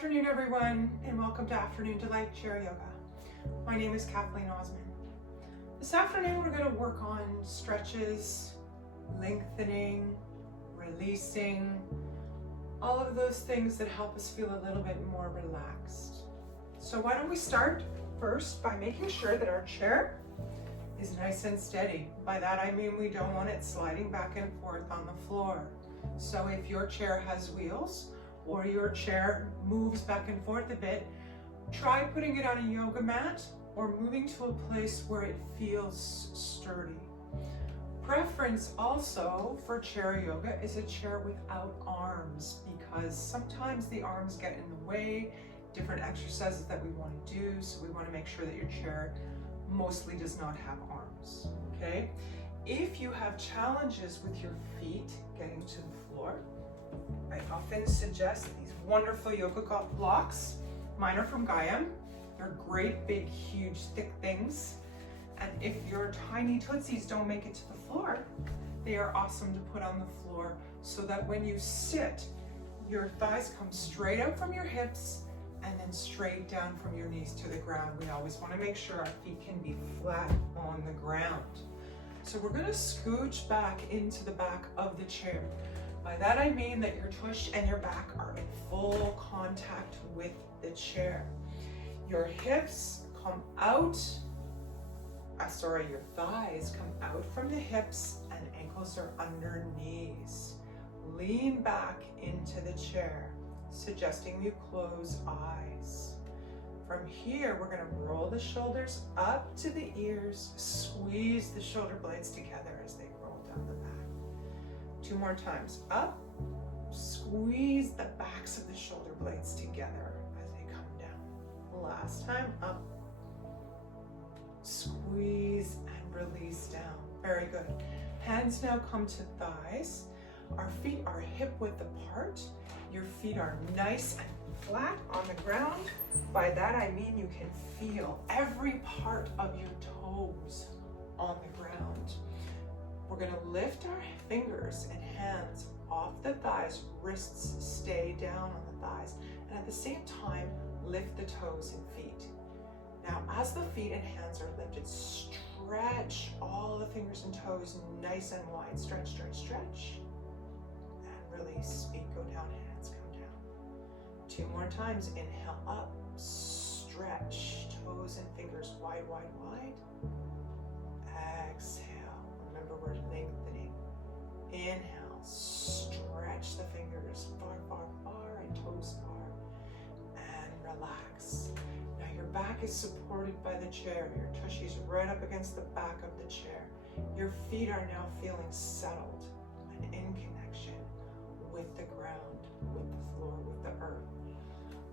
afternoon, everyone, and welcome to Afternoon Delight Chair Yoga. My name is Kathleen Osmond. This afternoon, we're going to work on stretches, lengthening, releasing, all of those things that help us feel a little bit more relaxed. So why don't we start first by making sure that our chair is nice and steady. By that I mean we don't want it sliding back and forth on the floor. So if your chair has wheels or your chair moves back and forth a bit, try putting it on a yoga mat or moving to a place where it feels sturdy. Preference also for chair yoga is a chair without arms, because sometimes the arms get in the way, different exercises that we want to do, so we want to make sure that your chair mostly does not have arms, okay? If you have challenges with your feet getting to the floor, I often suggest these wonderful yoga blocks. Mine are from Gaia. They're great, big, huge, thick things. And if your tiny tootsies don't make it to the floor, they are awesome to put on the floor so that when you sit, your thighs come straight out from your hips and then straight down from your knees to the ground. We always want to make sure our feet can be flat on the ground. So we're going to scooch back into the back of the chair. By that I mean that your tush and your back are in full contact with the chair. Your hips come out, your thighs come out from the hips and ankles are under knees. Lean back into the chair, suggesting you close eyes. From here, we're going to roll the shoulders up to the ears, squeeze the shoulder blades together as they roll down the back. 2 more times. Up, squeeze the backs of the shoulder blades together as they come down. Last time, up, squeeze and release down. Very good. Hands now come to thighs. Our feet are hip width apart. Your feet are nice and flat on the ground. By that I mean you can feel every part of your toes on the ground. We're going to lift our fingers and hands off the thighs, wrists stay down on the thighs, and at the same time lift the toes and feet. Now as the feet and hands are lifted, stretch all the fingers and toes nice and wide. Stretch, stretch, stretch, and release. Feet go down, hands come down. 2 more times. Inhale up, stretch, toes and fingers wide, wide, wide. Exhale. Remember, we're lengthening. Inhale, stretch the fingers far, far, far, and toes far, and relax. Now your back is supported by the chair. Your tushies right up against the back of the chair. Your feet are now feeling settled and in connection with the ground, with the floor, with the earth.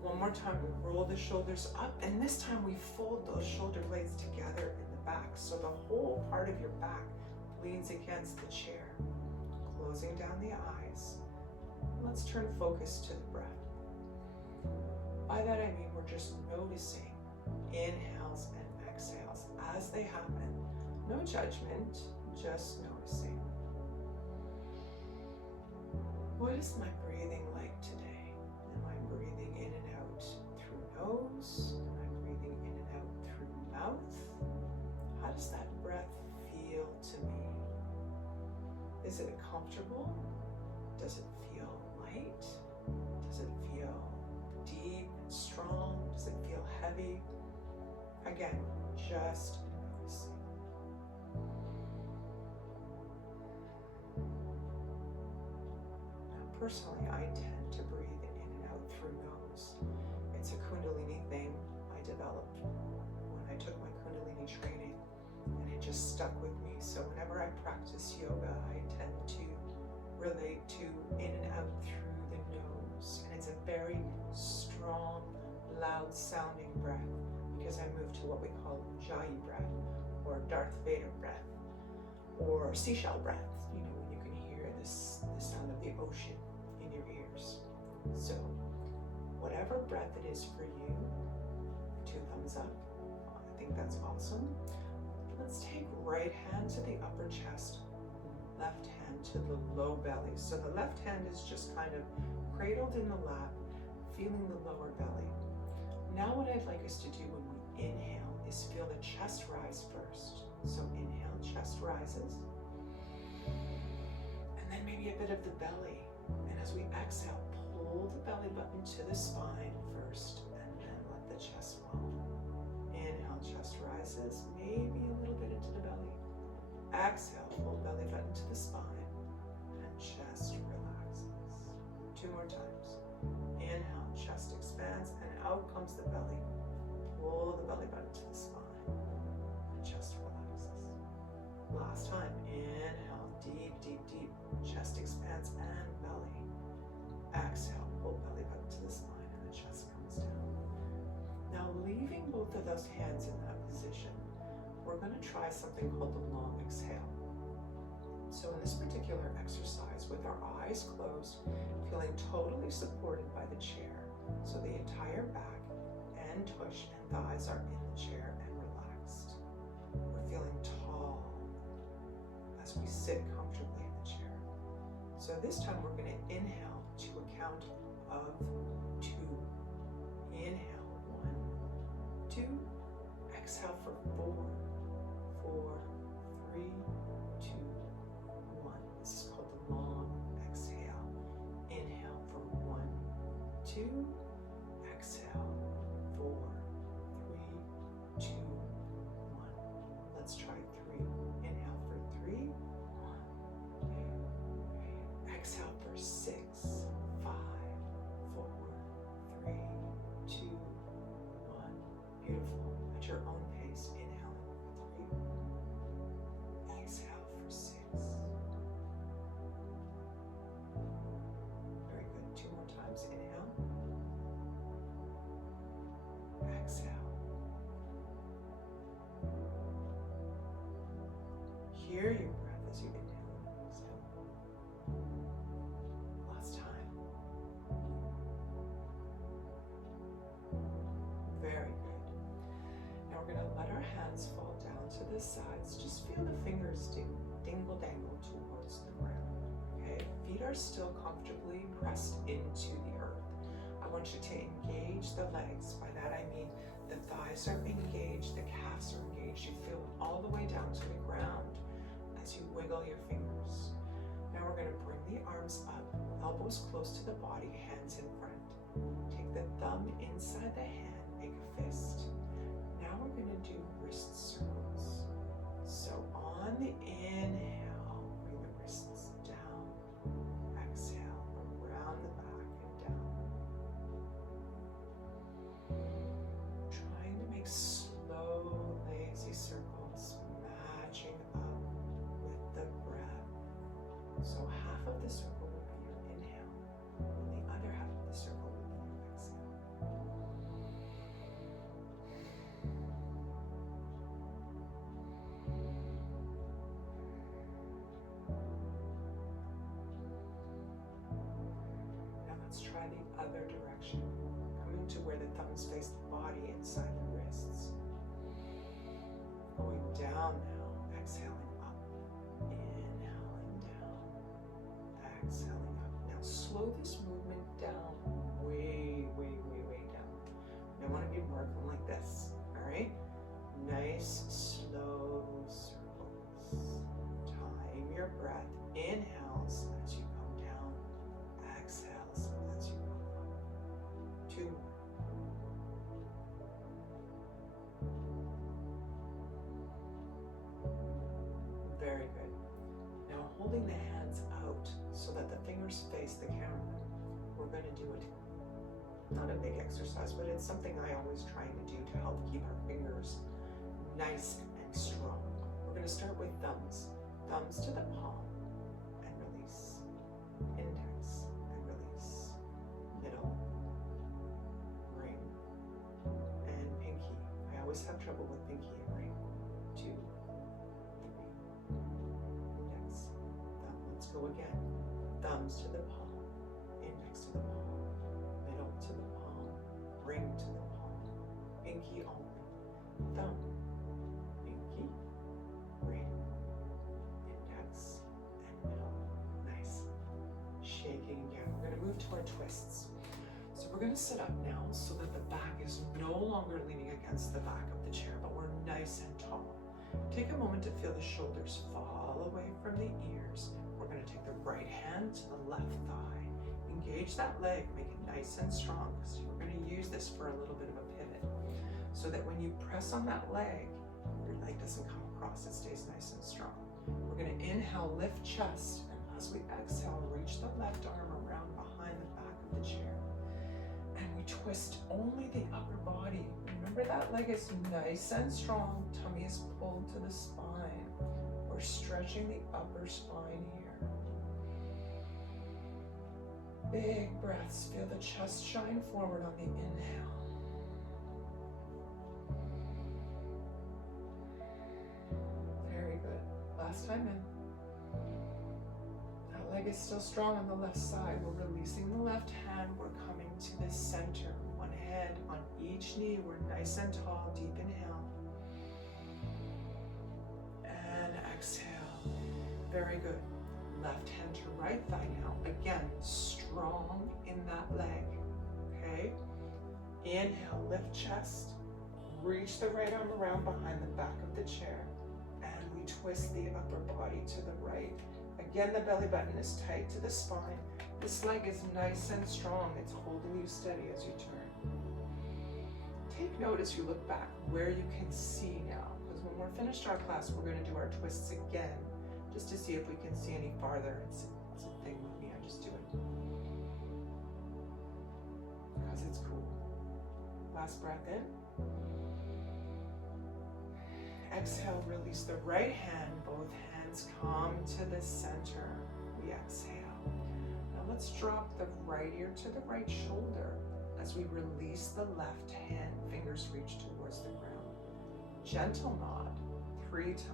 One more time, we roll the shoulders up, and this time we fold those shoulder blades together in the back, so the whole part of your back leans against the chair, closing down the eyes. Let's turn focus to the breath. By that I mean we're just noticing inhales and exhales as they happen. No judgment, just noticing. What is my breathing like today? Am I breathing in and out through nose? Am I breathing in and out through mouth? How does that breath feel to me? Is it comfortable? Does it feel light? Does it feel deep and strong? Does it feel heavy? Again, just noticing. Now, personally, I tend to breathe in and out through nose. It's a Kundalini thing I developed when I took my Kundalini training, and it just stuck with me. So whenever I practice yoga, I tend to relate to in and out through the nose. And it's a very strong, loud sounding breath, because I move to what we call Jayi breath, or Darth Vader breath, or seashell breath, you know, when you can hear the sound of the ocean in your ears. So whatever breath it is for you, 2 thumbs up. I think that's awesome. Let's take right hand to the upper chest, left hand to the low belly. So the left hand is just kind of cradled in the lap, feeling the lower belly. Now what I'd like us to do when we inhale is feel the chest rise first. So inhale, chest rises. And then maybe a bit of the belly. And as we exhale, pull the belly button to the spine first, and then let the chest fall. Inhale, chest rises, maybe a little bit into the belly. Exhale, pull belly button to the spine, and chest relaxes. 2 more times. Inhale, chest expands, and out comes the belly. Pull the belly button to the spine, and chest relaxes. Last time. Inhale, deep, deep, deep. Chest expands and belly. Exhale, pull belly button to the spine, and the chest comes down. Now, leaving both of those hands in that position, we're going to try something called the long exhale. So in this particular exercise, with our eyes closed, feeling totally supported by the chair, so the entire back and tush and thighs are in the chair and relaxed. We're feeling tall as we sit comfortably in the chair. So this time we're going to inhale to a count of 2. Inhale, 1, 2. Exhale for 4, 4, 3, 2, 1. This is called the long exhale. Inhale for 1, 2. Exhale, 4, 3, 2, 1. Let's try 3. Inhale for 3, 1, 2. Exhale for 6, 5, 4, 3, 2, 1. Beautiful. At your own pace. Inhale for 3. Exhale for 6. Very good. 2 more times. Inhale. Exhale. Hear your breath as you inhale and exhale. Last time. Very good. Now we're going to let our hands fall down to the sides. Just feel the fingers dingle dangle towards the ground. Okay? Feet are still comfortably pressed into the earth. I want you to engage the legs. By that I mean the thighs are engaged, the calves are engaged. You feel it all the way down to the ground as you wiggle your fingers. Now we're going to bring the arms up, elbows close to the body, hands in front. Take the thumb inside the hand, make a fist. Now we're going to do wrist circles. So on the inhale, bring the wrists down. Exhale, around the back and down. Trying to make slow, lazy circles, matching up with the breath. So half of the circle will be your inhale, and the other half of the circle will be your exhale. Now let's try the other direction, coming to where the thumbs face the body inside the wrists. Going down now, exhaling up, inhaling down, exhaling up. Now slow this movement down, way, way, way, way down. I want to be working like this, all right? Nice, slow circles. Time your breath. Inhales as you come down, exhales as you come up. 2 more. Very good. Now holding the hands out so that the fingers face the camera, we're going to do it. Not a big exercise, but it's something I always try to do to help keep our fingers nice and strong. We're going to start with thumbs. Thumbs to the palm and release. Index and release. Middle. Ring. And pinky. I always have trouble with pinky and ring. 2, 3. Index. Thumb. Let's go again. Thumbs to the palm. Index to the palm. Middle to the palm. Ring to the palm. Pinky only. Thumb. Pinky. Ring. Index. And middle. Nice. Shaking again. We're going to move to our twists. So So we're going to sit up now so that the back is no longer leaning against the back of the chair, but we're nice and tall. Take a moment to feel the shoulders fall away from the ears. We're going to take the right hand to the left thigh. Engage that leg, make it nice and strong, because you're going to use this for a little bit of a pivot, so that when you press on that leg, your leg doesn't come across, it stays nice and strong. We're going to inhale, lift chest, and as we exhale, reach the left arm around behind the back of the chair. And we twist only the upper body. Remember that leg is nice and strong, tummy is pulled to the spine. We're stretching the upper spine here. Big breaths, feel the chest shine forward on the inhale. Very good. Last time in. That leg is still strong on the left side. We're releasing the left hand. We're coming to the center. One head on each knee. We're nice and tall. Deep inhale. And exhale. Very good. Left hand to right thigh now. Again, strong in that leg. Okay? Inhale, lift chest. Reach the right arm around behind the back of the chair. And we twist the upper body to the right. Again, the belly button is tight to the spine. This leg is nice and strong. It's holding you steady as you turn. Take note as you look back where you can see now. Because when we're finished our class, we're going to do our twists again, just to see if we can see any farther. It's a thing with me, I just do it. Because it's cool. Last breath in. Exhale, release the right hand. Both hands come to the center. We exhale. Now let's drop the right ear to the right shoulder as we release the left hand. Fingers reach towards the ground. Gentle nod 3 times.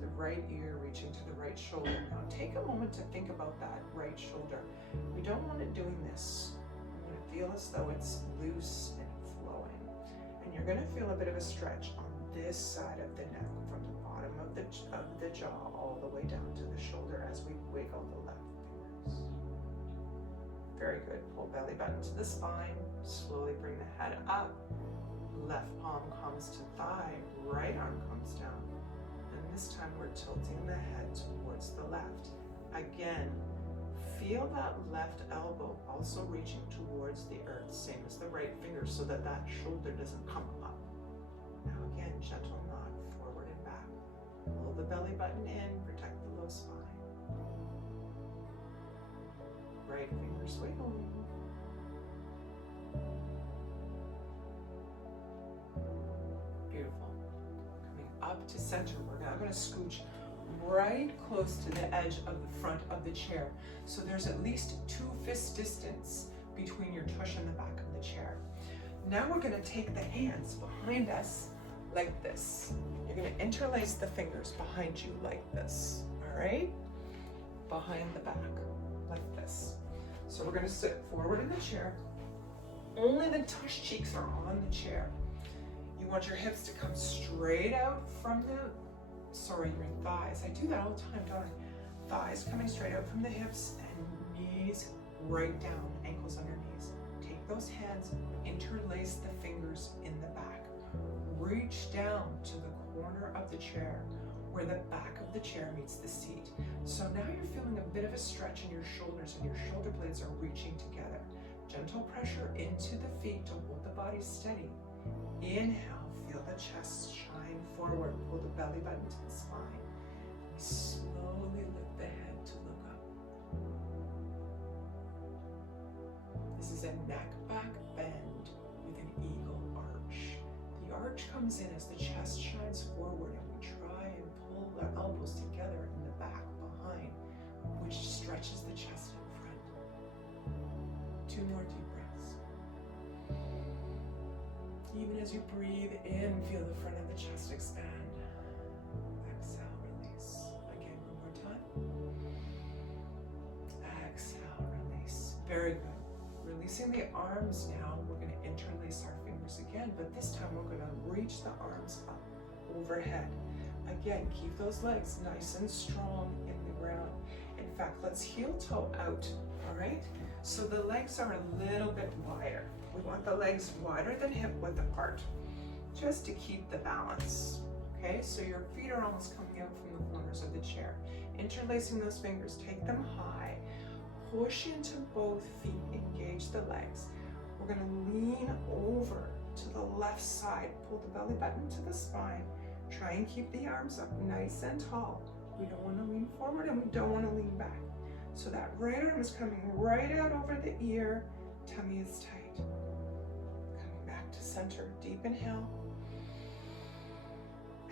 The right ear reaching to the right shoulder. Now take a moment to think about that right shoulder. We don't want it doing this. We want to feel as though it's loose and flowing. And you're going to feel a bit of a stretch on this side of the neck, from the bottom of the jaw all the way down to the shoulder as we wiggle the left fingers. Very good. Pull belly button to the spine. Slowly bring the head up. Left palm comes to thigh. Right arm comes down. And this time we're tilting the head towards the left. Again, feel that left elbow also reaching towards the earth, same as the right finger, so that that shoulder doesn't come up. Now again, gentle nod forward and back. Pull the belly button in, protect the low spine. Right fingers wiggling. Beautiful. Coming up to center, we're now going to scooch right close to the edge of the front of the chair. So there's at least 2 fist distance between your tush and the back of the chair. Now we're going to take the hands behind us like this. You're going to interlace the fingers behind you like this, all right? Behind the back, like this. So we're going to sit forward in the chair. Only the tush cheeks are on the chair. You want your hips to come straight out from your thighs. I do that all the time, don't I? Thighs coming straight out from the hips and knees right down, ankles under knees. Take those hands, interlace the fingers in the back. Reach down to the corner of the chair where the back of the chair meets the seat. So now you're feeling a bit of a stretch in your shoulders and your shoulder blades are reaching together. Gentle pressure into the feet to hold the body steady. Inhale, feel the chest shine forward, pull the belly button to the spine. We slowly lift the head to look up. This is a neck back bend with an eagle arch. The arch comes in as the chest shines forward and we try and pull the elbows together in the back behind, which stretches the chest in front. 2 more deep breaths. Even as you breathe in, feel the front of the chest expand. Exhale, release. Again, one more time. Exhale, release. Very good. Releasing the arms now, we're going to interlace our fingers again, but this time we're going to reach the arms up overhead. Again, keep those legs nice and strong in the ground. In fact, let's heel toe out, all right? So the legs are a little bit wider. We want the legs wider than hip width apart, just to keep the balance, okay? So your feet are almost coming out from the corners of the chair. Interlacing those fingers, take them high, push into both feet, engage the legs. We're gonna lean over to the left side, pull the belly button to the spine, try and keep the arms up nice and tall. We don't wanna lean forward and we don't wanna lean back. So that right arm is coming right out over the ear, tummy is tight. Coming back to center, deep inhale.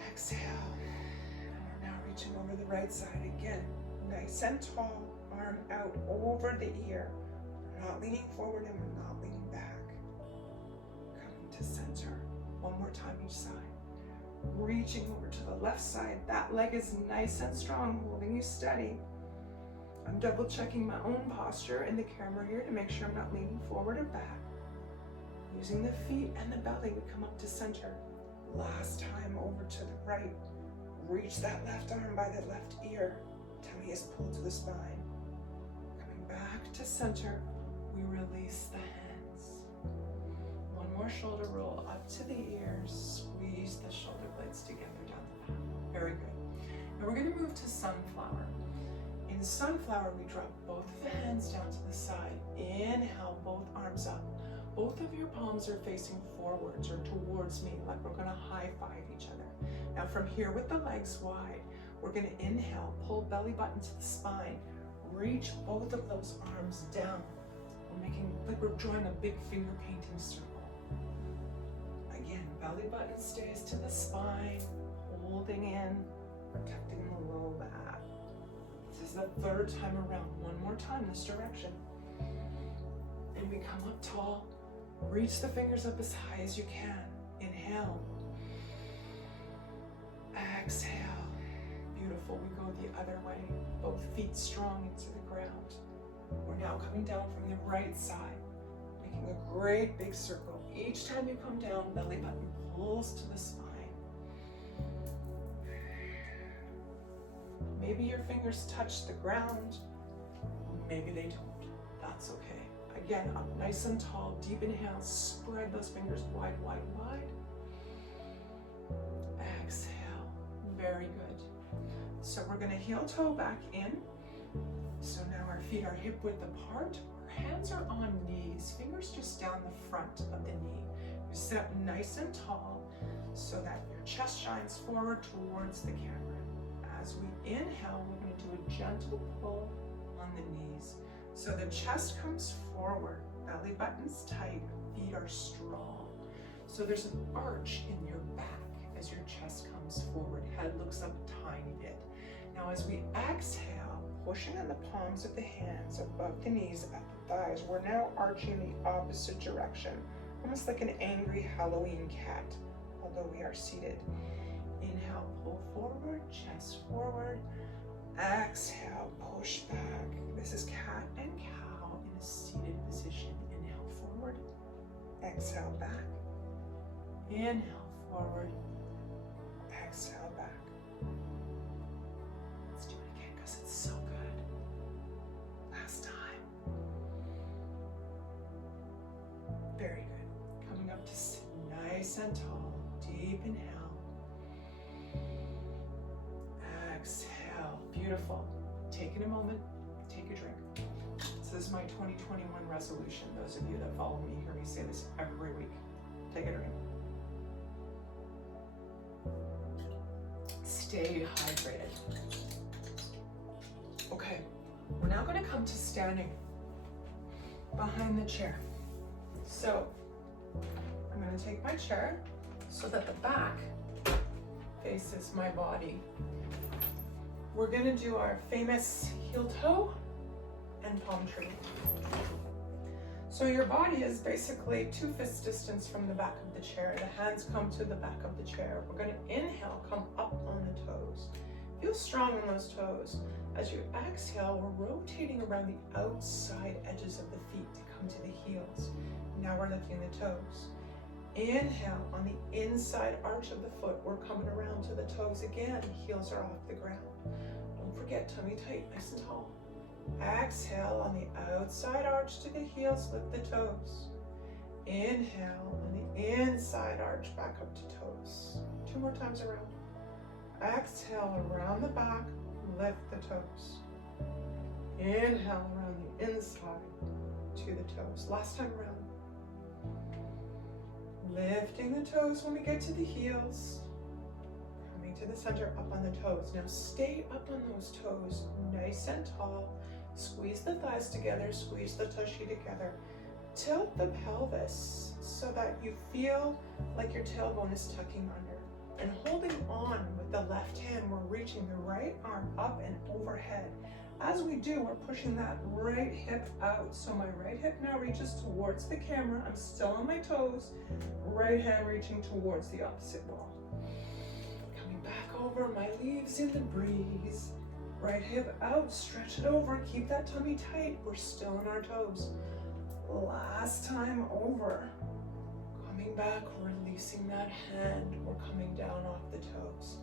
Exhale. And we're now reaching over the right side again. Nice and tall, arm out over the ear. We're not leaning forward and we're not leaning back. Coming to center. One more time each side. Reaching over to the left side. That leg is nice and strong, holding you steady. I'm double checking my own posture in the camera here to make sure I'm not leaning forward or back. Using the feet and the belly, we come up to center. Last time over to the right. Reach that left arm by the left ear. Tummy is pulled to the spine. Coming back to center, we release the hands. One more shoulder roll up to the ears. Squeeze the shoulder blades together down the back. Very good. Now we're going to move to sunflower. In sunflower, we drop both of the hands down to the side. Inhale, both arms up. Both of your palms are facing forwards or towards me, like we're gonna high five each other. Now from here with the legs wide, we're gonna inhale, pull belly button to the spine, reach both of those arms down. We're making, like we're drawing a big finger painting circle. Again, belly button stays to the spine, holding in, protecting the low back. This is the third time around. One more time this direction. And we come up tall. Reach the fingers up as high as you can. Inhale. Exhale. Beautiful. We go the other way. Both feet strong into the ground. We're now coming down from the right side, making a great big circle. Each time you come down, belly button pulls to the spine. Maybe your fingers touch the ground. Maybe they don't. That's okay. Again, up nice and tall, deep inhale, spread those fingers wide, wide, wide. Exhale, very good. So we're gonna heel toe back in. So now our feet are hip width apart. Our hands are on knees, fingers just down the front of the knee. You sit nice and tall so that your chest shines forward towards the camera. As we inhale, we're gonna do a gentle pull on the knees. So the chest comes forward, belly button's tight, feet are strong. So there's an arch in your back as your chest comes forward, head looks up a tiny bit. Now as we exhale, pushing on the palms of the hands above the knees at the thighs, we're now arching the opposite direction, almost like an angry Halloween cat, although we are seated. Inhale, pull forward, chest forward. Exhale, push back. This is cat and cow in a seated position. Inhale forward, exhale back. Inhale forward, exhale back. Let's do it again because it's so good. Last time. Very good. Coming up to sit nice and tall. Deep inhale. Exhale. Beautiful. Taking a moment. Take a drink. So this is my 2021 resolution. Those of you that follow me hear me say this every week. Take a drink. Stay hydrated. Okay, we're now going to come to standing behind the chair. So I'm going to take my chair so that the back faces my body. We're going to do our famous heel toe and palm tree. So your body is basically 2 fist distance from the back of the chair. The hands come to the back of the chair. We're going to inhale, come up on the toes. Feel strong on those toes. As you exhale, we're rotating around the outside edges of the feet to come to the heels. Now we're lifting the toes. Inhale, on the inside arch of the foot, we're coming around to the toes again. Heels are off the ground. Don't forget, tummy tight, nice and tall. Exhale on the outside arch to the heels, lift the toes. Inhale on the inside arch back up to toes. 2 more times around. Exhale around the back, lift the toes. Inhale around the inside to the toes. Last time around. Lifting the toes when we get to the heels. Coming to the center, up on the toes. Now stay up on those toes, nice and tall. Squeeze the thighs together, squeeze the tushy together. Tilt the pelvis so that you feel like your tailbone is tucking under. And holding on with the left hand, we're reaching the right arm up and overhead. As we do, we're pushing that right hip out. So my right hip now reaches towards the camera. I'm still on my toes. Right hand reaching towards the opposite wall. Coming back over, my leaves in the breeze. Right hip out, stretch it over, keep that tummy tight. We're still on our toes. Last time over. Coming back, releasing that hand. We're coming down off the toes.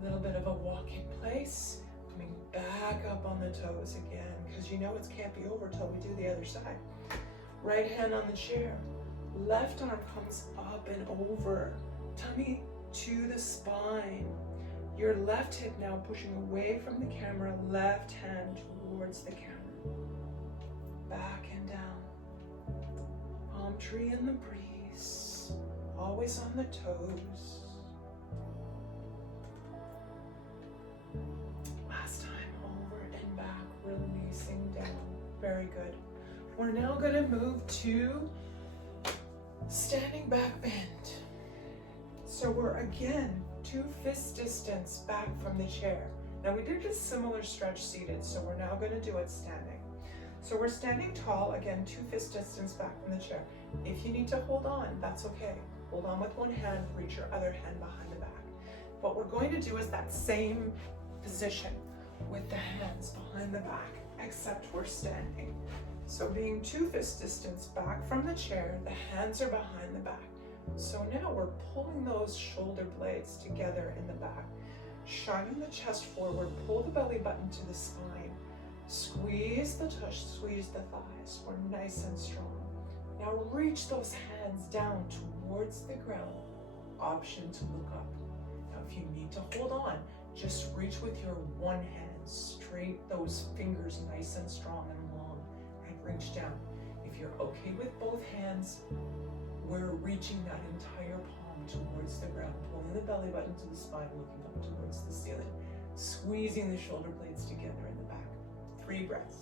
A little bit of a walk in place. Coming back up on the toes again, because you know it can't be over till we do the other side. Right hand on the chair. Left arm comes up and over. Tummy to the spine. Your left hip now pushing away from the camera, left hand towards the camera. Back and down. Palm tree in the breeze. Always on the toes. Last time over and back, releasing down. Very good. We're now going to move to standing back bend. So we're again 2 fist distance back from the chair. Now we did a similar stretch seated, so we're now going to do it standing. So we're standing tall, again 2 fist distance back from the chair. If you need to hold on, that's okay. Hold on with one hand, reach your other hand behind the back. What we're going to do is that same position with the hands behind the back, except we're standing. So being 2 fist distance back from the chair, the hands are behind the back. So now we're pulling those shoulder blades together in the back, shining the chest forward, pull the belly button to the spine, squeeze the tush, squeeze the thighs. We're nice and strong. Now reach those hands down towards the ground. Option to look up. Now if you need to hold on, just reach with your one hand, straight those fingers nice and strong and long, and reach down. If you're okay with both hands, we're reaching that entire palm towards the ground, pulling the belly button to the spine, looking up towards the ceiling, squeezing the shoulder blades together in the back. 3 breaths.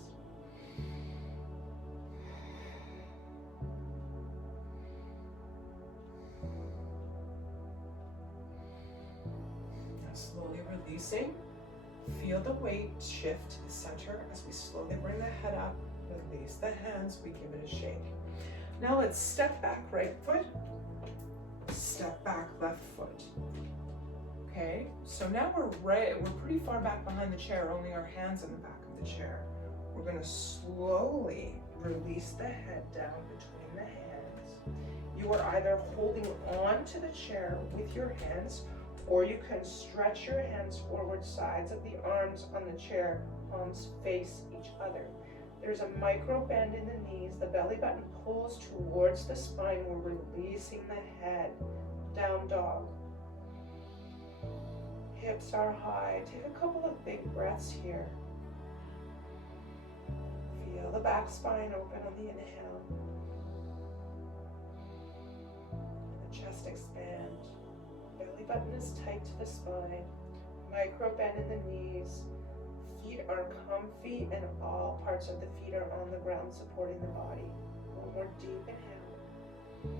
Now slowly releasing. Feel the weight shift to the center as we slowly bring the head up, release the hands, we give it a shake. Now let's step back right foot, step back left foot. Okay, so now we're pretty far back behind the chair, only our hands in the back of the chair. We're gonna slowly release the head down between the hands. You are either holding on to the chair with your hands, or you can stretch your hands forward, sides of the arms on the chair, palms face each other. There's a micro bend in the knees. The belly button pulls towards the spine. We're releasing the head. Down dog. Hips are high. Take a couple of big breaths here. Feel the back spine open on the inhale. And the chest expand. Belly button is tight to the spine. Micro bend in the knees. Feet are comfy and all parts of the feet are on the ground supporting the body. One more deep inhale.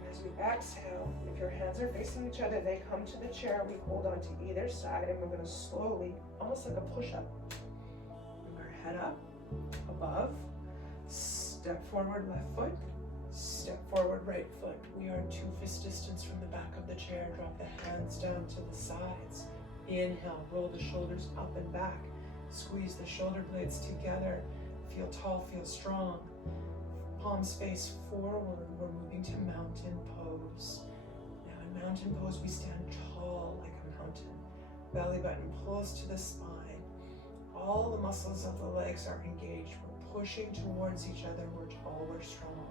And as we exhale, if your hands are facing each other, they come to the chair. We hold on to either side and we're going to slowly, almost like a push-up. Bring our head up, above, step forward left foot, step forward right foot. We are 2 fist distance from the back of the chair. Drop the hands down to the sides. Inhale, roll the shoulders up and back. Squeeze the shoulder blades together. Feel tall, feel strong. Palms face forward. We're moving to mountain pose. Now in mountain pose, we stand tall like a mountain. Belly button pulls to the spine. All the muscles of the legs are engaged. We're pushing towards each other. We're tall, we're strong.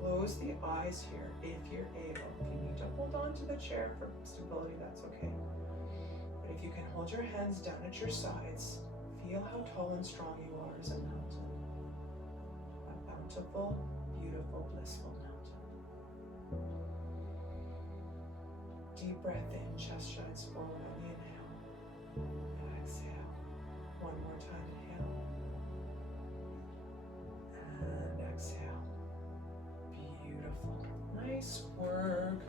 Close the eyes here if you're able. If you need to hold on to the chair for stability, that's okay. But if you can hold your hands down at your sides, feel how tall and strong you are as a mountain. A bountiful, beautiful, blissful mountain. Deep breath in, chest shines forward on the inhale. And exhale. One more time, inhale. And exhale. Beautiful. Nice work.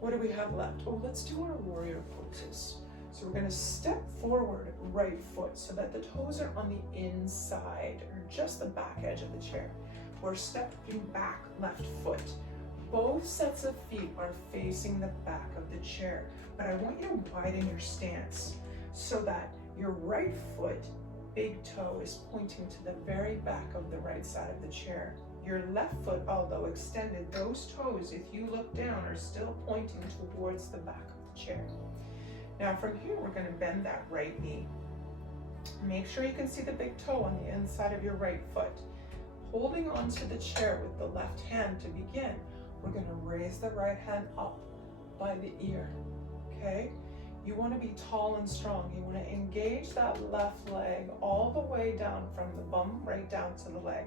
What do we have left? Oh, let's do our warrior poses. So we're going to step forward, right foot, so that the toes are on the inside, or just the back edge of the chair. We're stepping back, left foot. Both sets of feet are facing the back of the chair, but I want you to widen your stance so that your right foot, big toe, is pointing to the very back of the right side of the chair. Your left foot, although extended, those toes, if you look down, are still pointing towards the back of the chair. Now from here, we're going to bend that right knee. Make sure you can see the big toe on the inside of your right foot. Holding onto the chair with the left hand to begin, we're going to raise the right hand up by the ear, okay? You want to be tall and strong. You want to engage that left leg all the way down from the bum right down to the leg.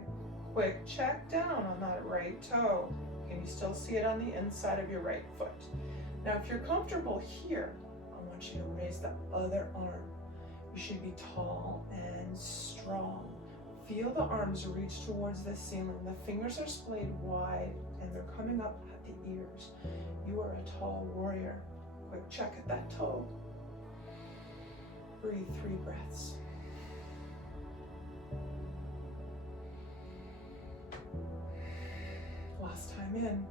Quick check down on that right toe. Can you still see it on the inside of your right foot? Now, if you're comfortable here, I want you to raise the other arm. You should be tall and strong. Feel the arms reach towards the ceiling. The fingers are splayed wide and they're coming up at the ears. You are a tall warrior. Quick check at that toe. Breathe 3 breaths. Last time in.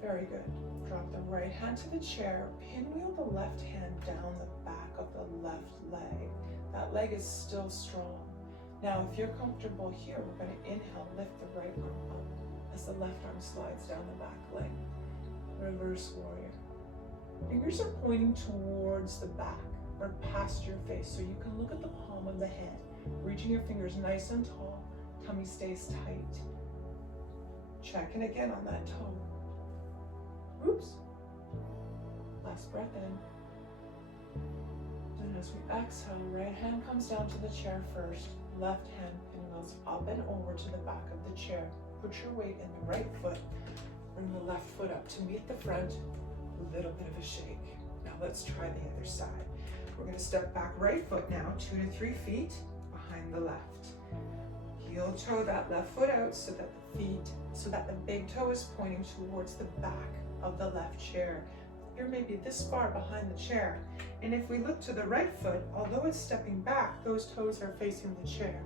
Very good. Drop the right hand to the chair. Pinwheel the left hand down the back of the left leg. That leg is still strong. Now, if you're comfortable here, we're going to inhale, lift the right arm up as the left arm slides down the back leg. Reverse warrior. Fingers are pointing towards the back or past your face, so you can look at the palm of the hand. Reaching your fingers nice and tall, tummy stays tight. Check in again on that toe. Oops. Last breath in. And as we exhale, right hand comes down to the chair first. Left hand pinwheels up and over to the back of the chair. Put your weight in the right foot. Bring the left foot up to meet the front. A little bit of a shake. Now let's try the other side. We're going to step back right foot now, 2 to 3 feet behind the left. Heel toe that left foot out so that the big toe is pointing towards the back of the left chair. You're maybe this far behind the chair. And if we look to the right foot, although it's stepping back, those toes are facing the chair.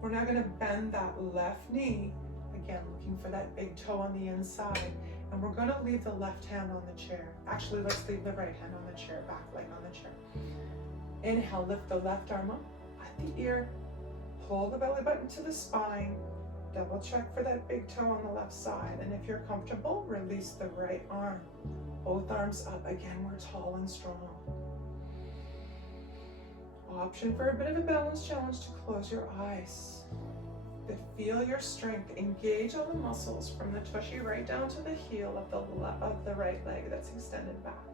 We're now going to bend that left knee, again looking for that big toe on the inside, and we're going to leave the left hand on the chair. Actually, let's leave the right hand on the chair, back leg on the chair. Inhale, lift the left arm up at the ear, pull the belly button to the spine, double check for that big toe on the left side, and if you're comfortable, release the right arm. Both arms up. Again, we're tall and strong. Option for a bit of a balance challenge to close your eyes. But feel your strength. Engage all the muscles from the tushy right down to the heel of the right leg that's extended back.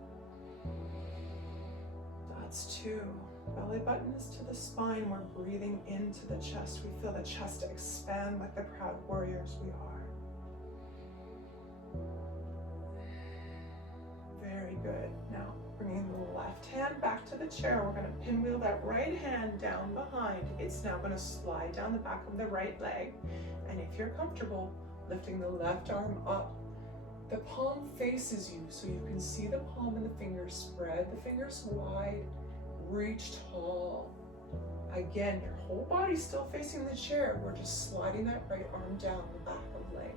That's 2. Belly button is to the spine. We're breathing into the chest. We feel the chest expand like the proud warriors we are. Very good. Now, bringing the left hand back to the chair, we're going to pinwheel that right hand down behind. It's now going to slide down the back of the right leg. And if you're comfortable, lifting the left arm up. The palm faces you, so you can see the palm and the fingers. Spread the fingers wide. Reach tall. Again, your whole body's still facing the chair. We're just sliding that right arm down the back of the leg.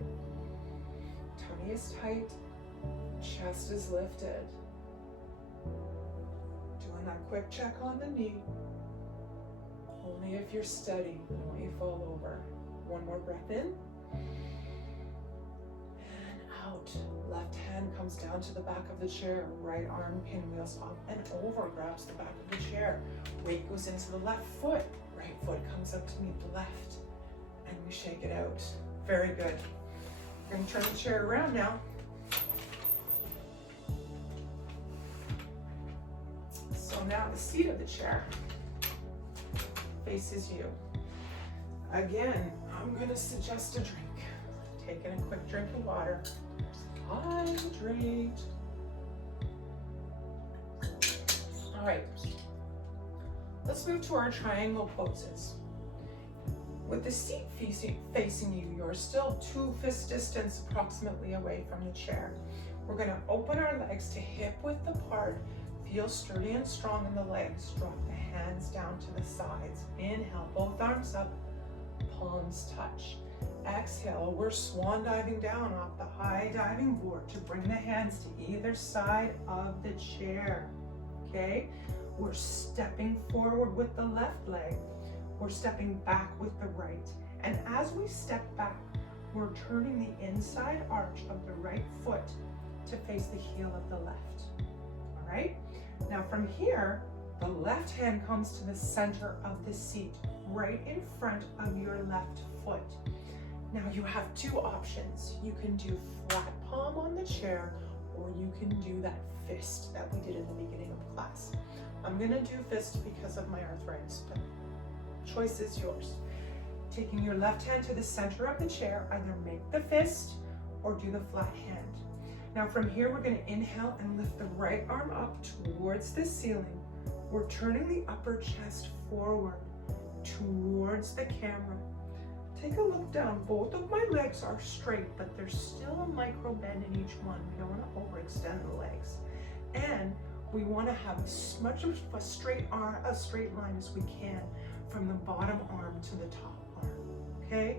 Tummy is tight. Chest is lifted. Doing that quick check on the knee. Only if you're steady. I don't want you to fall over. One more breath in. And out. Left hand comes down to the back of the chair. Right arm pinwheels up and over, grabs the back of the chair. Weight goes into the left foot. Right foot comes up to meet the left. And we shake it out. Very good. We're going to turn the chair around now. So now the seat of the chair faces you. Again, I'm going to suggest a drink. Taking a quick drink of water. Hydrate. All right. Let's move to our triangle poses. With the seat facing you, you're still 2 fist distance approximately away from the chair. We're going to open our legs to hip width apart. Feel sturdy and strong in the legs. Drop the hands down to the sides. Inhale, both arms up, palms touch. Exhale, we're swan diving down off the high diving board to bring the hands to either side of the chair. Okay? We're stepping forward with the left leg. We're stepping back with the right. And as we step back, we're turning the inside arch of the right foot to face the heel of the left. All right? Now from here, the left hand comes to the center of the seat, right in front of your left foot. Now you have 2 options. You can do flat palm on the chair, or you can do that fist that we did in the beginning of class. I'm gonna do fist because of my arthritis, but choice is yours. Taking your left hand to the center of the chair, either make the fist or do the flat hand. Now from here, we're gonna inhale and lift the right arm up towards the ceiling. We're turning the upper chest forward towards the camera. Take a look down. Both of my legs are straight, but there's still a micro bend in each one. We don't want to overextend the legs. And we want to have as much of a straight line as we can from the bottom arm to the top arm. Okay?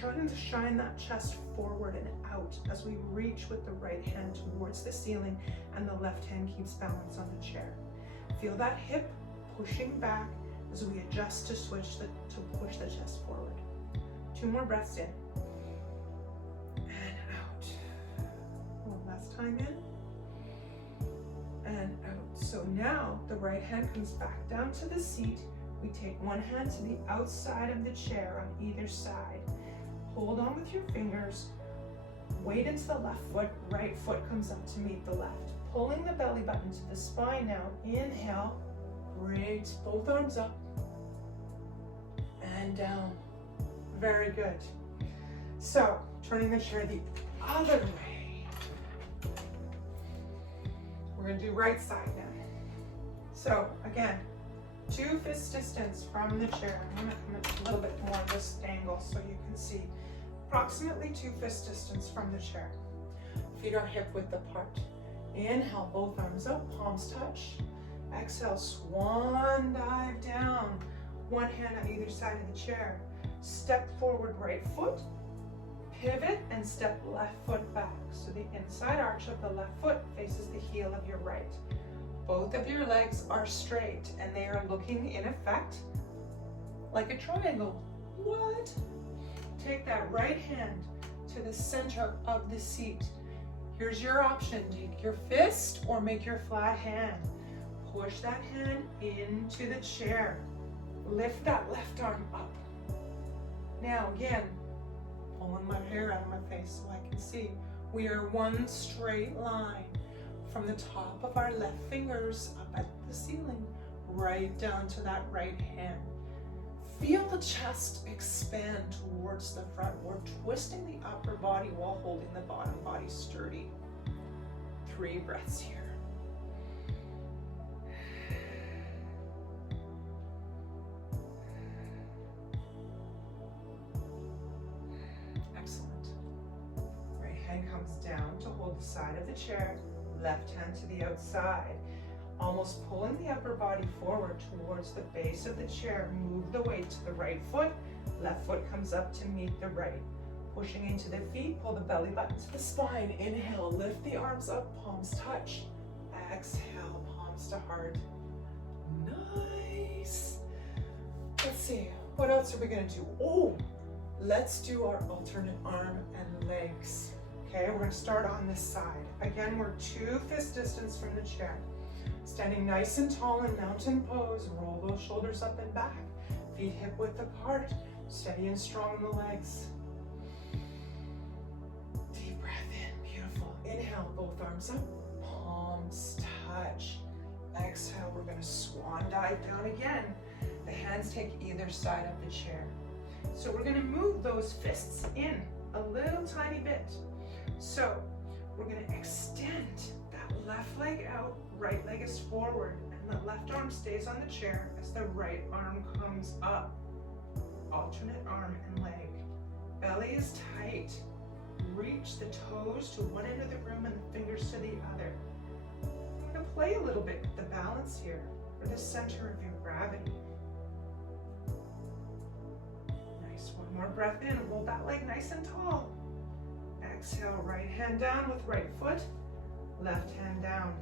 Trying to shine that chest forward and out as we reach with the right hand towards the ceiling and the left hand keeps balance on the chair. Feel that hip pushing back as we adjust to push the chest forward. 2 more breaths in and out. One last time in and out. So now the right hand comes back down to the seat. We take one hand to the outside of the chair on either side. Hold on with your fingers. Weight into the left foot. Right foot comes up to meet the left. Pulling the belly button to the spine now. Inhale. Great. Both arms up and down. Very good. So, turning the chair the other way. We're going to do right side now. So, again, 2 fist distance from the chair. I'm going to come up a little bit more this angle so you can see. Approximately 2 fist distance from the chair. Feet are hip width apart. Inhale, both arms up, palms touch. Exhale, swan dive down. One hand on either side of the chair. Step forward right foot, pivot and step left foot back. So the inside arch of the left foot faces the heel of your right. Both of your legs are straight and they are looking in effect like a triangle. What? Take that right hand to the center of the seat. Here's your option. Take your fist or make your flat hand. Push that hand into the chair. Lift that left arm up. Now again, pulling my hair out of my face so I can see. We are one straight line from the top of our left fingers up at the ceiling, right down to that right hand. Feel the chest expand towards the front. We're twisting the upper body while holding the bottom body sturdy. 3 breaths here. Down to hold the side of the chair, left hand to the outside, almost pulling the upper body forward towards the base of the chair. Move the weight to the right foot, left foot comes up to meet the right. Pushing into the feet, pull the belly button to the spine. Inhale, lift the arms up, palms touch. Exhale, palms to heart. Nice. Let's see, what else are we gonna do? Oh, let's do our alternate arm and legs. Okay, we're going to start on this side. Again, we're 2 fist distance from the chair. Standing nice and tall in mountain pose. Roll those shoulders up and back. Feet hip width apart. Steady and strong in the legs. Deep breath in. Beautiful. Inhale, both arms up. Palms touch. Exhale, we're going to swan dive down again. The hands take either side of the chair. So we're going to move those fists in a little tiny bit. So we're going to extend that left leg out, right leg is forward, and the left arm stays on the chair as the right arm comes up. Alternate arm and leg. Belly is tight. Reach the toes to one end of the room and the fingers to the other. We're going to play a little bit with the balance here, or the center of your gravity. Nice, one more breath in. Hold that leg nice and tall. Exhale, right hand down with right foot, left hand down.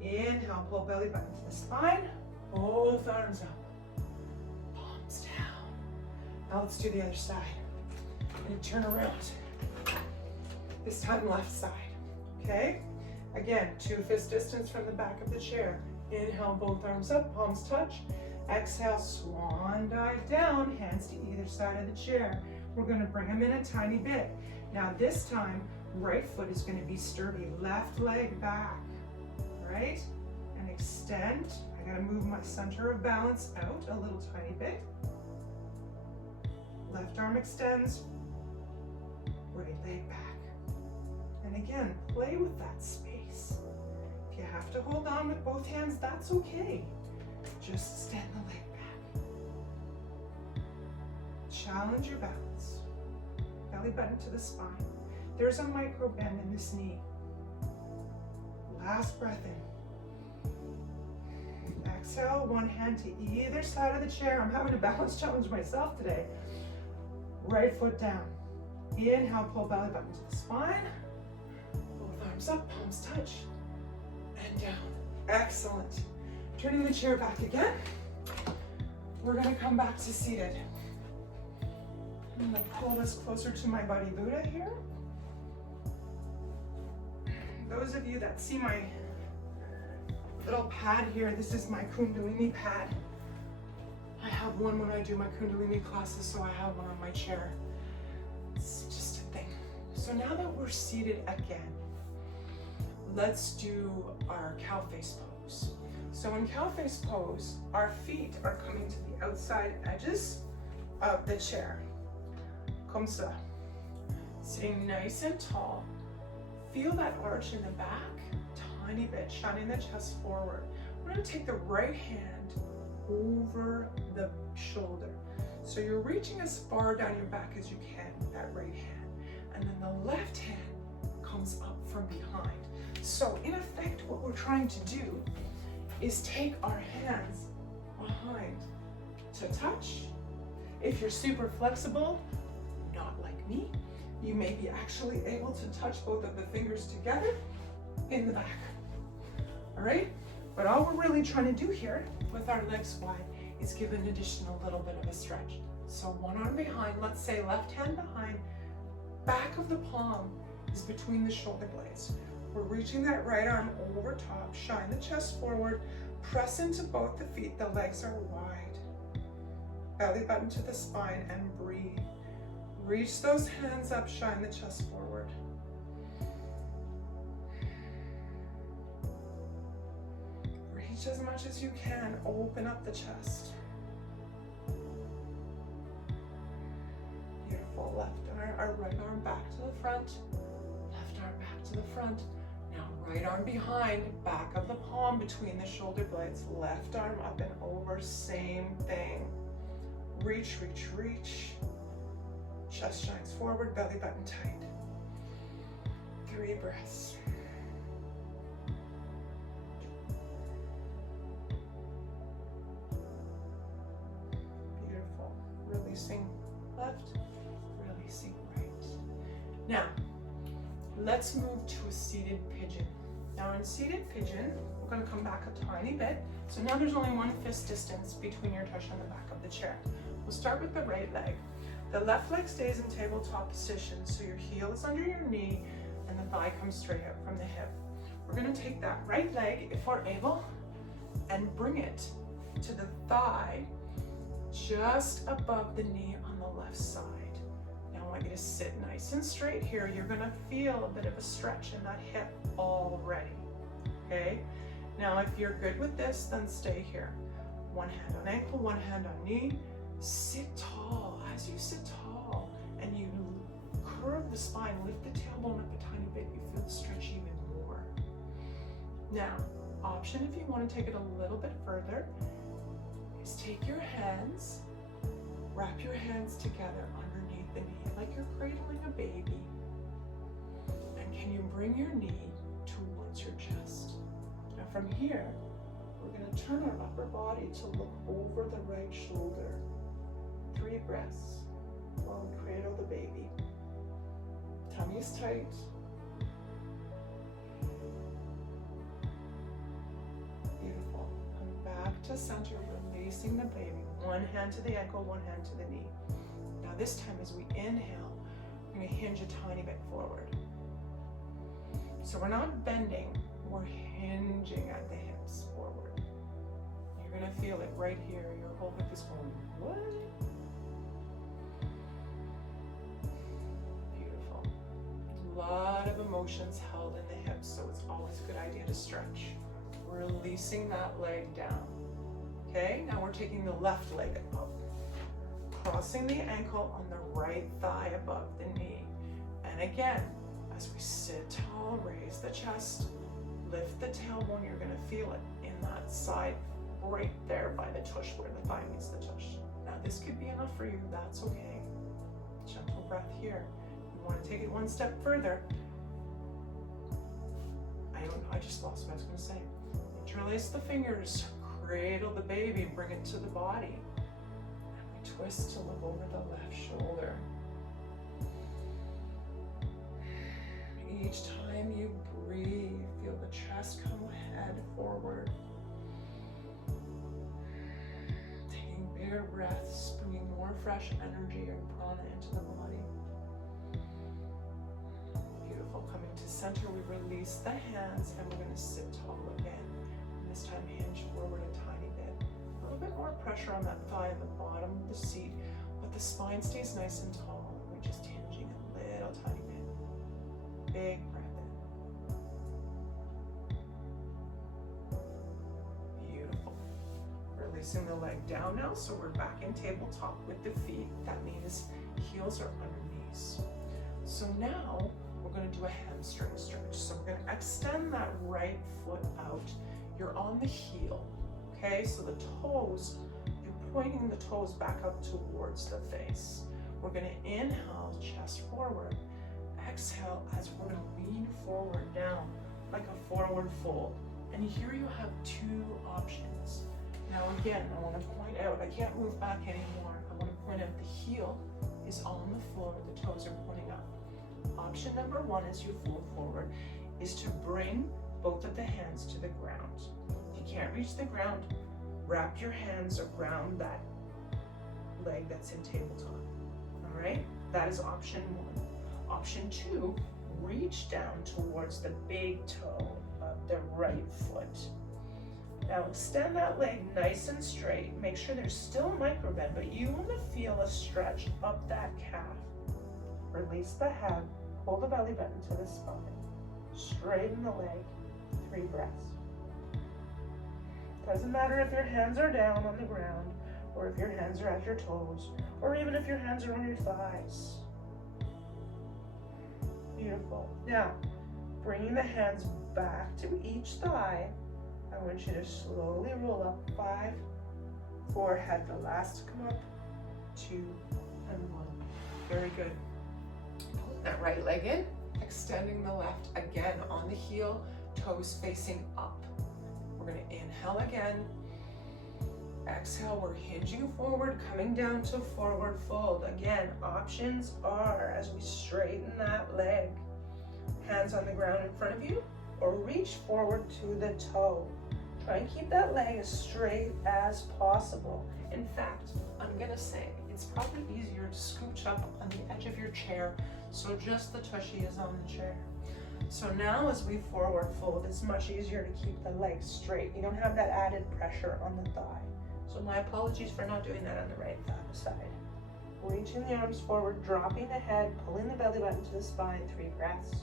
Inhale, pull belly button to the spine, both arms up, palms down. Now let's do the other side. And turn around. This time left side, okay? Again, 2 fist distance from the back of the chair. Inhale, both arms up, palms touch. Exhale, swan dive down, hands to either side of the chair. We're going to bring them in a tiny bit. Now this time, right foot is going to be sturdy, left leg back, right? And extend. I got to move my center of balance out a little tiny bit. Left arm extends, right leg back. And again, play with that space. If you have to hold on with both hands, that's okay. Just extend the leg back. Challenge your balance. Belly button to the spine. There's a micro bend in this knee. Last breath in. Exhale, one hand to either side of the chair. I'm having a balance challenge myself today. Right foot down. Inhale, pull belly button to the spine. Both arms up, palms touch. And down. Excellent. Turning the chair back again. We're going to come back to seated. I'm going to pull this closer to my Buddy Buddha here. Those of you that see my little pad here, this is my Kundalini pad. I have one when I do my Kundalini classes, so I have one on my chair. It's just a thing. So now that we're seated again, let's do our cow face pose. So in cow face pose, our feet are coming to the outside edges of the chair. Comme ça. Sitting nice and tall. Feel that arch in the back, tiny bit, shining the chest forward. We're going to take the right hand over the shoulder. So you're reaching as far down your back as you can with that right hand. And then the left hand comes up from behind. So in effect, what we're trying to do is take our hands behind to touch. If you're super flexible, not like me, you may be actually able to touch both of the fingers together in the back. All right? But all we're really trying to do here with our legs wide is give an additional little bit of a stretch. So one arm behind, let's say left hand behind, back of the palm is between the shoulder blades. We're reaching that right arm over top, shine the chest forward, press into both the feet, the legs are wide. Belly button to the spine and breathe. Reach those hands up, shine the chest forward. Reach as much as you can, open up the chest. Beautiful, left arm, or right arm back to the front, left arm back to the front. Now right arm behind, back of the palm between the shoulder blades, left arm up and over, same thing. Reach, reach, reach. Chest shines forward, belly button tight. 3 breaths. Beautiful. Releasing left, releasing right. Now, let's move to a seated pigeon. Now in seated pigeon, we're going to come back a tiny bit. So now there's only 1 fist distance between your touch and the back of the chair. We'll start with the right leg. The left leg stays in tabletop position, so your heel is under your knee, and the thigh comes straight out from the hip. We're gonna take that right leg, if we're able, and bring it to the thigh just above the knee on the left side. Now I want you to sit nice and straight here. You're gonna feel a bit of a stretch in that hip already, okay? Now if you're good with this, then stay here. One hand on ankle, one hand on knee. Sit tall. As you sit tall and you curve the spine, lift the tailbone up a tiny bit, you feel the stretch even more. Now, option if you want to take it a little bit further is take your hands, wrap your hands together underneath the knee like you're cradling a baby. And can you bring your knee towards your chest? Now from here, we're going to turn our upper body to look over the right shoulder. 3 breaths while we cradle the baby. Tummy is tight. Beautiful. Come back to center, releasing the baby. One hand to the ankle, one hand to the knee. Now this time as we inhale, we're going to hinge a tiny bit forward. So we're not bending, we're hinging at the hips forward. You're going to feel it right here. Your whole hip is going, what? Beautiful. A lot of emotions held in the hips, so it's always a good idea to stretch. Releasing that leg down. Okay, now we're taking the left leg up, crossing the ankle on the right thigh above the knee. And again, as we sit tall, raise the chest, lift the tailbone. You're going to feel it in that side right there by the tush where the thigh meets the tush. Now this could be enough for you, that's okay. Gentle breath here. You want to take it one step further. I just lost what I was going to say. Interlace the fingers, cradle the baby, bring it to the body. And we twist to look over the left shoulder. Each time you breathe, feel the chest come head forward. Taking bigger breaths, bringing more fresh energy and prana into the body. Beautiful. Coming to center, we release the hands and we're going to sit tall again. And this time hinge forward a tiny bit. A little bit more pressure on that thigh at the bottom of the seat, but the spine stays nice and tall. We're just hinging a little tiny bit. Big breath in. Beautiful. Releasing the leg down now, so we're back in tabletop with the feet. That means heels are under knees. So now we're going to do a hamstring stretch. So we're going to extend that right foot out. You're on the heel, okay? So the toes, you're pointing the toes back up towards the face. We're going to inhale, chest forward. Exhale as we're going to lean forward down like a forward fold. And here you have 2 options. Now again, I want to point out, I can't move back anymore. I want to point out the heel is on the floor, the toes are pointing up. Option number 1 as you fold forward is to bring both of the hands to the ground. If you can't reach the ground, wrap your hands around that leg that's in tabletop. All right, that is option 1. Option 2, reach down towards the big toe of the right foot. Now extend that leg nice and straight. Make sure there's still a micro bend, but you want to feel a stretch up that calf. Release the head, pull the belly button to the spine. Straighten the leg, 3 breaths. Doesn't matter if your hands are down on the ground, or if your hands are at your toes, or even if your hands are on your thighs. Beautiful. Now, bringing the hands back to each thigh, I want you to slowly roll up 5, 4, head the last to come up, 2, and 1. Very good. Pulling that right leg in, extending the left again on the heel, toes facing up. We're going to inhale again. Exhale, we're hinging forward, coming down to forward fold. Again, options are as we straighten that leg. Hands on the ground in front of you, or reach forward to the toe. Try and keep that leg as straight as possible. In fact, I'm gonna say it's probably easier to scooch up on the edge of your chair so just the tushy is on the chair. So now as we forward fold, it's much easier to keep the legs straight. You don't have that added pressure on the thigh. So my apologies for not doing that on the right side. Reaching the arms forward, dropping the head, pulling the belly button to the spine, 3 breaths.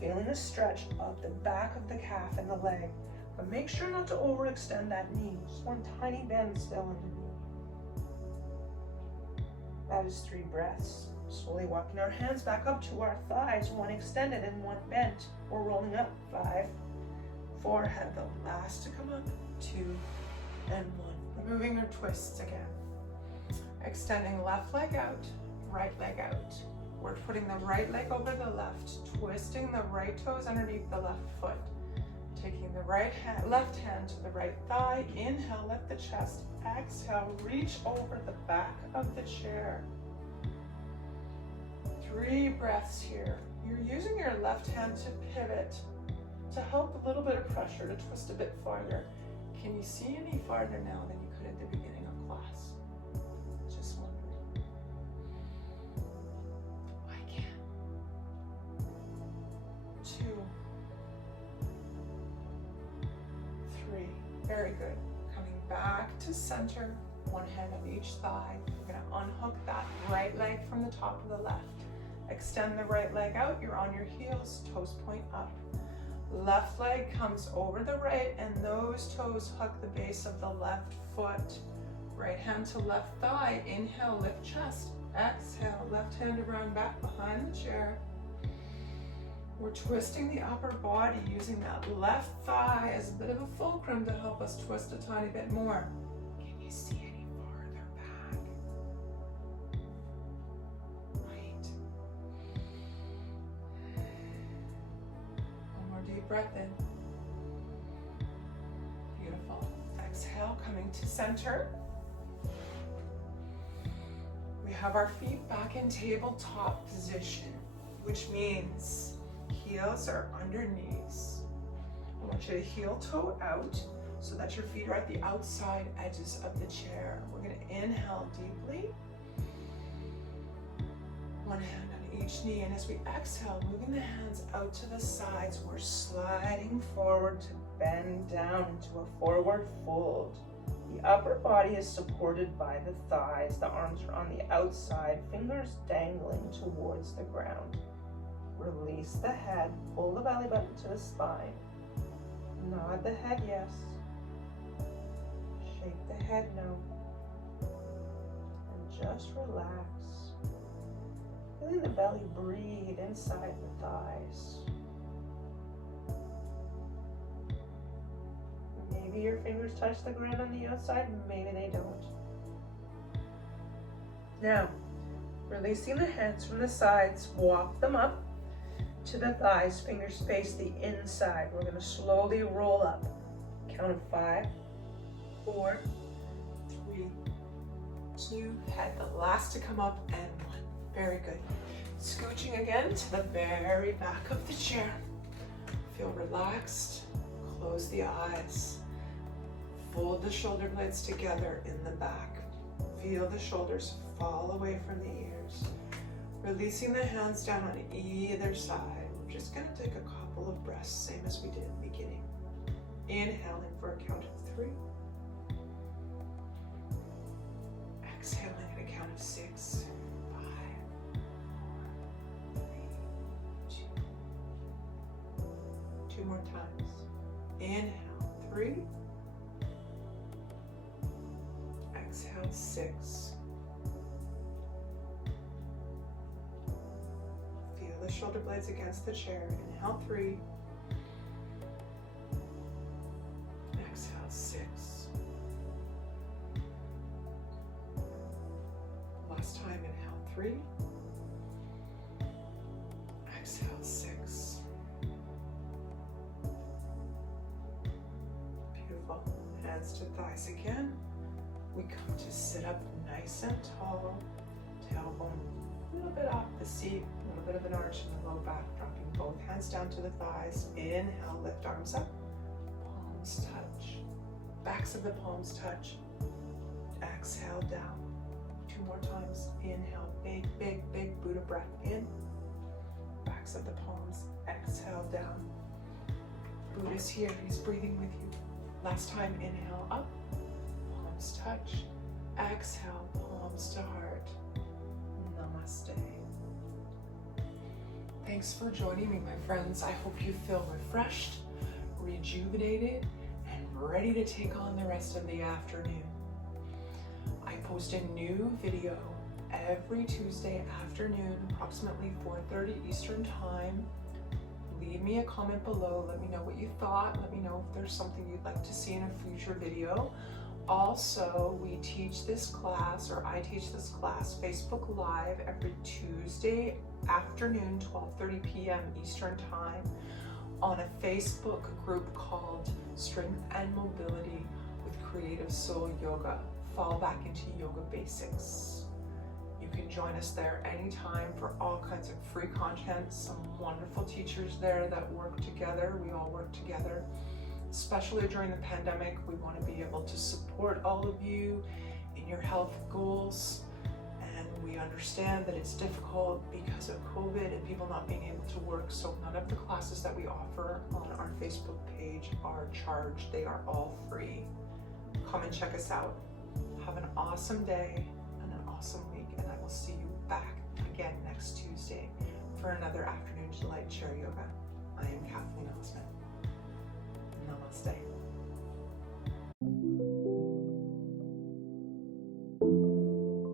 Feeling the stretch of the back of the calf and the leg, but make sure not to overextend that knee. Just one tiny bend still in the knee. That is 3 breaths. Slowly walking our hands back up to our thighs, 1 extended and 1 bent. We're rolling up, 5, 4, head the last to come up, 2, and 1. Moving our twists again. Extending left leg out, right leg out. We're putting the right leg over the left, twisting the right toes underneath the left foot. Taking the left hand to the right thigh. Inhale, lift the chest. Exhale, reach over the back of the chair. 3 breaths here. You're using your left hand to pivot to help a little bit of pressure to twist a bit farther. Can you see any farther now than you could at the beginning of class? Just wondering. I can. 2, 3. Very good. Coming back to center. 1 hand on each thigh. We're going to unhook that right leg from the top of the left. Extend the right leg out. You're on your heels. Toes point up. Left leg comes over the right, and those toes hook the base of the left foot. Right hand to left thigh. Inhale, lift chest. Exhale, left hand around back behind the chair. We're twisting the upper body using that left thigh as a bit of a fulcrum to help us twist a tiny bit more. Can you see any farther back? Right. One more deep breath in. Beautiful. Exhale, coming to center. We have our feet back in tabletop position, which means heels are under knees. I want you to heel toe out so that your feet are at the outside edges of the chair. We're going to inhale deeply. 1 hand on each knee, and as we exhale, moving the hands out to the sides, we're sliding forward to bend down into a forward fold. The upper body is supported by the thighs. The arms are on the outside, fingers dangling towards the ground. Release the head, pull the belly button to the spine. Nod the head yes. Shake the head no. And just relax. Feeling the belly breathe inside the thighs. Maybe your fingers touch the ground on the outside, maybe they don't. Now, releasing the hands from the sides, walk them up to the thighs, fingers face the inside. We're going to slowly roll up. Count of 5, 4, 3, 2, head the last to come up, and 1. Very good. Scooching again to the very back of the chair. Feel relaxed. Close the eyes. Fold the shoulder blades together in the back. Feel the shoulders fall away from the ears. Releasing the hands down on either side. We're just going to take a couple of breaths, same as we did in the beginning. Inhaling for a count of 3. Exhaling at a count of 6. 5, 4, 3, 2. 2 more times. Inhale, 3. Exhale, 6. Feel the shoulder blades against the chair. Inhale, 3. Exhale, 6. Last time, inhale, 3. Exhale, 6. Beautiful. Hands to thighs again. We come to sit up nice and tall. Tailbone a little bit off the seat. A little bit of an arch in the low back. Dropping both hands down to the thighs. Inhale, lift arms up. Palms touch. Backs of the palms touch. Exhale down. 2 more times. Inhale, big, big, big Buddha breath in. Back backs of the palms. Exhale down. Buddha's here, he's breathing with you. Last time, inhale up, palms touch. Exhale, palms to heart. Namaste. Thanks for joining me, my friends. I hope you feel refreshed, rejuvenated, and ready to take on the rest of the afternoon. I post a new video every Tuesday afternoon, approximately 4:30 Eastern Time. Leave me a comment below. Let me know what you thought. Let me know if there's something you'd like to see in a future video. Also, we teach this class, or I teach this class, Facebook Live every Tuesday afternoon, 12:30 p.m. Eastern Time, on a Facebook group called Strength and Mobility with Creative Soul Yoga. Fall back into yoga basics. You can join us there anytime for all kinds of free content. Some wonderful teachers there that work together. We all work together. Especially during the pandemic, we want to be able to support all of you in your health goals. And we understand that it's difficult because of COVID and people not being able to work. So none of the classes that we offer on our Facebook page are charged. They are all free. Come and check us out. Have an awesome day and an awesome week. And I will see you back again next Tuesday for another Afternoon Delight Chair Yoga. I am Kathleen Osmond. Namaste.